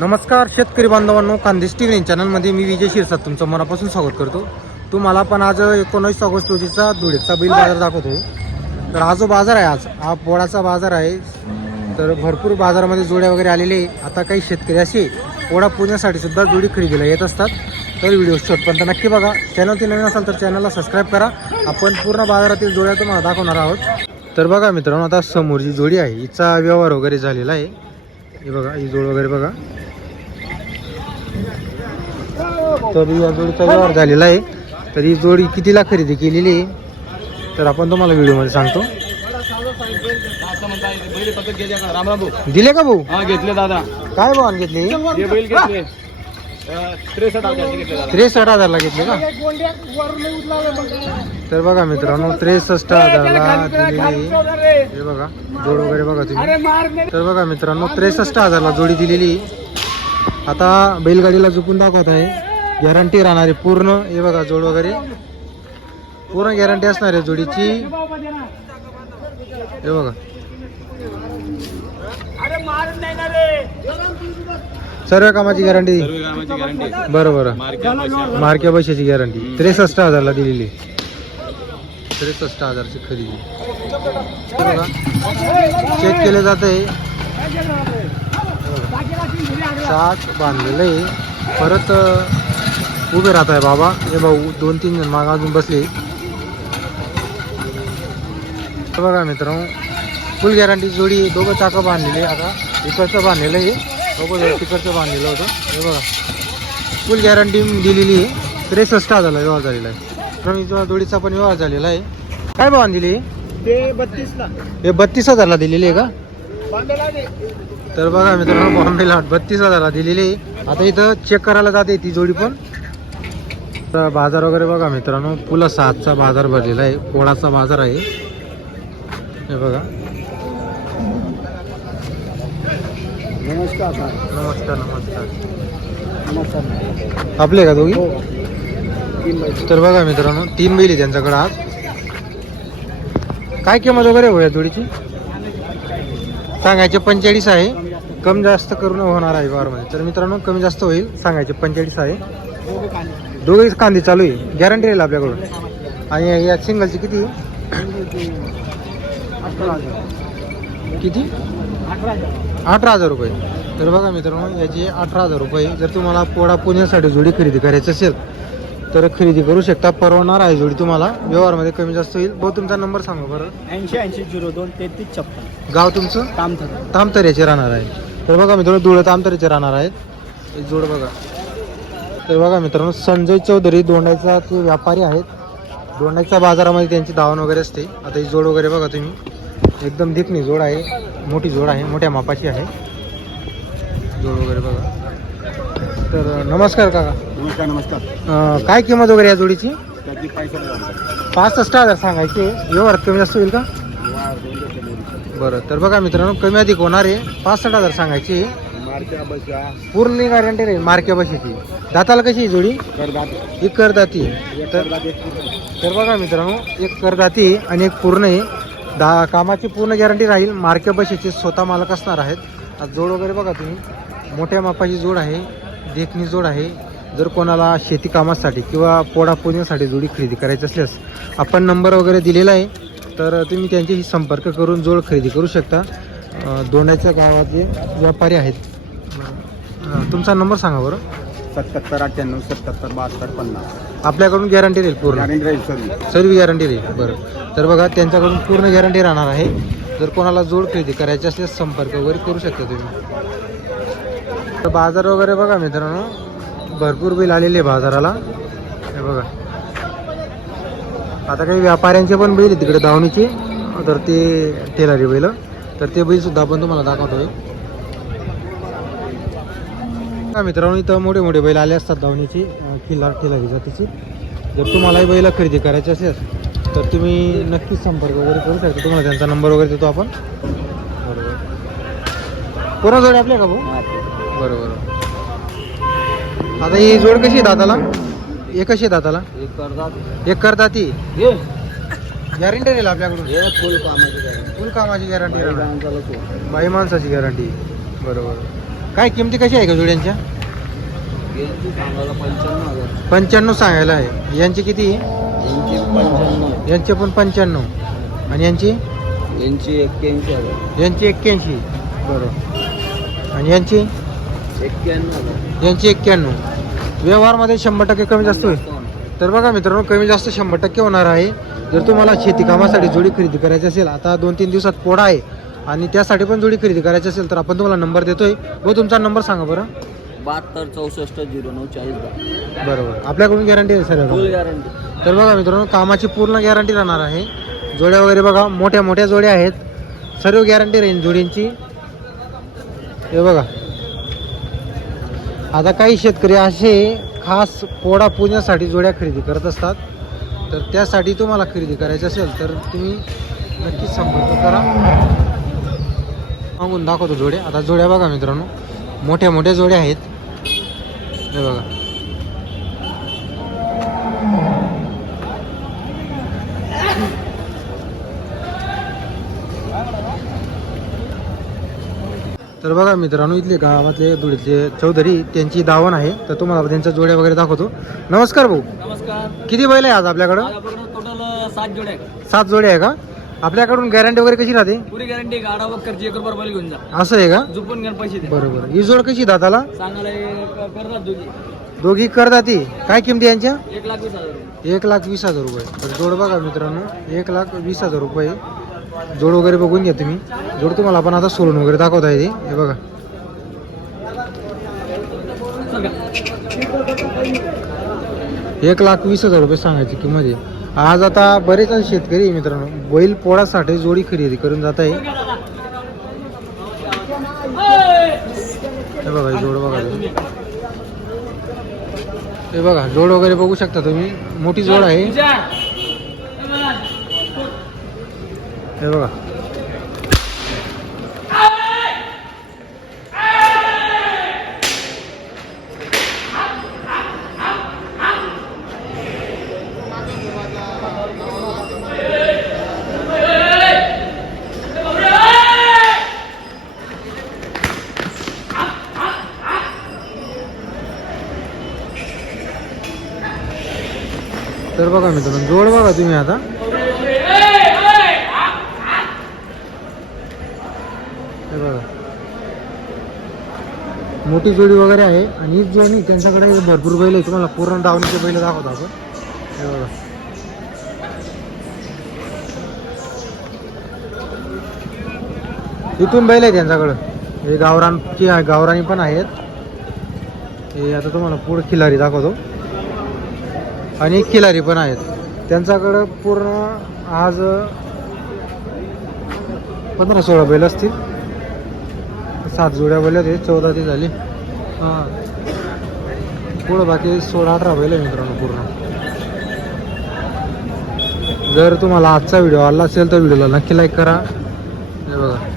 नमस्कार शेतकरी बांधवांनो कांदेश टी व्ही चॅनलमध्ये मी विजय शिरसाट तुमचं मनापासून स्वागत करतो. तुम्हाला पण आज एकोणीस ऑगस्ट रोजीचा धुळेचा बैल बाजार दाखवतो तर हा जो बाजार आहे आज हा पोळाचा बाजार आहे. तर भरपूर बाजारामध्ये जोड्या वगैरे आलेले आता काही शेतकरी असे पोळा पुण्यासाठी सुद्धा जोडी खरेदीला येत असतात. तर व्हिडिओ शेवटपर्यंत नक्की बघा. चॅनलची नवीन असाल तर चॅनलला सबस्क्राईब करा. आपण पूर्ण बाजारातील जोड्या तुम्हाला दाखवणार आहोत. तर बघा मित्रांनो आता समोर जी जोडी आहे. हिचा व्यवहार वगैरे झालेला आहे. हे बघा ही जोड वगैरे बघा. तर या जोडीचा व्यवहार झालेला आहे. तर ही जोडी कितीला खरेदी केलेली आहे? तर आपण तुम्हाला व्हिडिओमध्ये सांगतो. भाऊ दिले का भाऊ? हा घेतले दादा. काय बैल घेतले. त्रेसष्ट हजारचे घेतले त्रेसष्ट हजारला घेतले का? तर बघा मित्रांनो त्रेसष्ट हजारला दिलेली आहे. हे बघा जोड वगैरे बघा तुम्ही. तर बघा मित्रांनो त्रेसष्ट हजारला जोडी दिलेली आहे. आता बैलगाडीला झुकून दाखवत आहे. गॅरंटी राहणार आहे पूर्ण. हे बघा जोड वगैरे. पूर्ण गॅरंटी असणार आहे जोडीची. हे बघा. सर्व कामाची गॅरंटी सर्व कामाची गॅरंटी बरं बरं मार्क्या पैशाची गॅरंटी त्रेसष्ट हजारला दिलेली. त्रेसष्ट हजारची खरेदी. चेक केले जाते सात बांधलेलं आहे. परत उभे राहत आहे बाबा. हे भाऊ दोन तीन जण माग अजून बसले. बघा मित्रांनो. फुल गॅरंटी जोडी आहे. दोघं चाकं बांधलेले आहे आता. इकडचं बांधलेलं आहे. दोघं तिकडचं बांधलेलं होतं. हे बघा. फुल गॅरंटी दिलेली आहे. त्रेसष्ट हजारला व्यवहार झालेला आहे. इथं जोडीचा पण व्यवहार झालेला आहे. काय भाव दिली ते बत्तीस ला हे बत्तीस हजारला दिलेली आहे का? तर बघा मित्रांनो बॉम्बेला बत्तीस हजारला दिलेली आहे. आता इथं चेक करायला जाते ती जोडी पण. तर बाजार वगैरे बघा मित्रांनो पुला सातचा बाजार भरलेला आहे. पोळाचा बाजार आहे? हे बघा. नमस्कार नमस्कार नमस्कार. आपले का दोघी? तीन बैल. तर बघा मित्रांनो तीन बैल त्यांच्याकडे आज. काय किंमत वगैरे होया जोडीची? सांगायचे पंचेचाळीस आहे. कमी जास्त करून होणार आहे व्यवहारमध्ये तर मित्रांनो कमी जास्त होईल सांगायचे पंचेचाळीस आहे. दोघे कांदे चालू आहे. गॅरंटी राहील आपल्याकडून. आणि या सिंगलची किती किती? अठरा हजार रुपये. तर बघा मित्रांनो याची अठरा हजार रुपये. जर तुम्हाला पोळा पुण्यासाठी जोडी खरेदी करायची असेल तर खरेदी करू शकता. परवडणार आहे जोडी तुम्हाला. व्यवहारमध्ये कमी जास्त होईल. भाऊ तुमचा नंबर सांगा बरं. ऐंशी ऐंशी झिरो दोन तेहतीस छप्पन. गाव तुमचं? झालं तामतऱ्याचे राहणार आहे. तर बघा मित्रांनो धुळं तामतऱ्याचे राहणार आहेत. जोड बघा. तर बघा मित्रांनो संजय चौधरी दोंडाचा ते व्यापारी आहेत. दोंडाच्या बाजारामध्ये त्यांची धावण वगैरे असते. आता ही जोड वगैरे बघा तुम्ही. एकदम देखणी जोड आहे. मोठी जोड आहे. मोठ्या मापाची आहे. जोड वगैरे बघा. तर नमस्कार काका. नमस्कार नमस्कार. अं, काय किंमत वगैरे या जोडीची? त्याची पैसे पासष्ट हजार सांगायचे. व्यवहारात कमी जास्त होईल का? बरं तर बघा मित्रांनो कमी अधिक होणार आहे. पासष्ट हजार सांगायची. बशा. पूर्ण गॅरंटी राहील मार्के बशीची. दाताला कशी आहे जोडी? करदात. एक करदाती तर तर बघा मित्रांनो एक करदाती आणि एक पूर्ण आहे. दहा कामाची पूर्ण गॅरंटी राहील. मार्के बशीचे स्वतः मालक असणार आहेत. आज जोड वगैरे बघा तुम्ही. मोठ्या मापाची जोड आहे. देखणी जोड आहे. जर कोणाला शेती कामासाठी किंवा पोडा पुण्यासाठी जोडी खरेदी करायची असल्यास आपण नंबर वगैरे दिलेला आहे. तर तुम्ही त्यांच्याशी संपर्क करून जोड खरेदी करू शकता. अं, दोंड्याच्या गावात जे व्यापारी आहेत. तुमचा नंबर सांगा बरं. सत्याहत्तर अठ्ठ्याण्णव सत्याहत्तर बहात्तर पन्नास. आपल्याकडून गॅरंटी राहील पूर्ण? सर्व गॅरंटी राहील बरं. तर बघा त्यांच्याकडून पूर्ण गॅरंटी राहणार आहे. जर कोणाला जोड खरेदी करायची असल्यास संपर्क वगैरे करू शकता तुम्ही. तर बाजार वगैरे बघा मित्रांनो. भरपूर बिल आलेले आहे बाजाराला. हे बघा. आता काही व्यापाऱ्यांचे पण बैल आहे तिकडे धावणीचे तर ते टेलरी बैल. तर ते बैल सुद्धा आपण तुम्हाला दाखवतोय. हा मित्रांनो इथं मोठे मोठे बैल आले असतात धावणीची अं, खिल्लार ठेलारी जातीची. जर तुम्हालाही बैल खरेदी करायची असेल तर तुम्ही नक्कीच संपर्क वगैरे करू शकता. तुम्हाला त्यांचा नंबर वगैरे देतो आपण. बरोबर. कोणा जोड आपल्या का भाऊ? बरोबर. आता ही जोड कशी आहे दाताला एक कशी आहे दाताला एक करता ती गॅरंटी राहील आपल्याकडून? फुल कामाची गॅरंटी फुल कामाची गॅरंटी राहणार. बाई माणसाची गॅरंटी बरोबर. काय किमती कशी आहे का जोड्यांच्या? पंच्याण्णव सांगायला आहे. यांची किती? पंच्याण्णव यांचे पण पंच्याण्णव. आणि यांची? यांची एक्क्याऐंशी. यांची एक्क्याऐंशी बरोबर. आणि यांची? एक्क्याण्णव यांची एक्क्याण्णव. व्यवहारमध्ये शंभर टक्के कमी जास्त होईल. तर बघा मित्रांनो कमी जास्त शंभर टक्के होणार आहे. जर तुम्हाला शेती कामासाठी जोडी खरेदी करायची असेल आता दोन तीन दिवसात पोडा आहे. आणि त्यासाठी पण जोडी खरेदी करायची असेल तर आपण तुम्हाला नंबर देतोय. व तुमचा नंबर सांगा बरं. बहात्तर चौसष्ट झिरो नऊ चाळीस दहा. बरोबर. आपल्याकडून गॅरंटी आहे सर फुल गॅरंटी तर बघा मित्रांनो कामाची पूर्ण गॅरंटी राहणार आहे. जोड्या वगैरे बघा मोठ्या मोठ्या जोड्या आहेत. सर्व गॅरंटी राहील जोडींची. हे बघा. आता काही शेतकरी असे खास पोळा पूजण्यासाठी जोड्या खरेदी करत असतात. तर त्यासाठी तुम्हाला खरेदी करायची असेल तर तुम्ही नक्कीच संपर्क करा. मागून दाखवतो जोड्या आता जोड्या बघा मित्रांनो. मोठ्या मोठ्या जोड्या आहेत. हे बघा. तर बघा मित्रांनो इथले गावातले धुळीतले चौधरी त्यांची दावण आहे. तर तुम्हाला त्यांच्या जोड्या वगैरे दाखवतो. नमस्कार भाऊ. नमस्कार. किती बैल आहे आज आपल्याकडं. सात जोड्या आहे का? आपल्याकडून गॅरंटी वगैरे कशी राहते? पुरी गॅरंटी गाडा वक्करची एक रुपये बैल घेऊन जा. असं आहे का? झुपून घेऊन पैसे दे. बरोबर. ही जोड कशी दाताला सांगायला हे करतात दोघी. दोघी करदाती काय किमती यांच्या? एक लाख वीस हजार रुपये. एक लाख वीस हजार रुपये. तर जोड बघा मित्रांनो एक लाख वीस हजार रुपये. जोड वगैरे बघून घ्या तुम्ही. जोड तुम्हाला आपण आता सोलून वगैरे दाखवता येते. हे बघा. चल. का? एक लाख वीस हजार रुपये सांगायची किंमत आहे. आज आता बरेच शेतकरी मित्रांनो. बैल पोळासाठी जोडी खरेदी करून जात आहे. हे बघा जोड बघा हे बघा जोड वगैरे बघू शकता तुम्ही. मोठी जोड आहे. हे बघा. तर बघा मित्रांनो जोड बघा तुम्ही आता. हे बघा. मोठी जोडी वगैरे आहे. आणि हीच जोडी त्यांच्याकडे भरपूर बैल आहे. तुम्हाला पूर्ण दावणीचे बैल दाखवतो आपण. हे बघा. इथून बैल आहे त्यांच्याकडं. हे गावरानची गावरानी पण आहेत. हे आता तुम्हाला पुढे खिलारी दाखवतो. आणि खिलारी पण आहेत. त्यांच्याकडं पूर्ण आज पंधरा सोळा बैल असतील. सात जोड्या बैल आहेत चौदा ती झाली. हां. पुढं बाकी सोळा अठरा बैल आहे मित्रांनो पूर्ण. जर तुम्हाला आजचा व्हिडिओ आला असेल तर व्हिडिओला नक्की लाईक करा. हे बघा.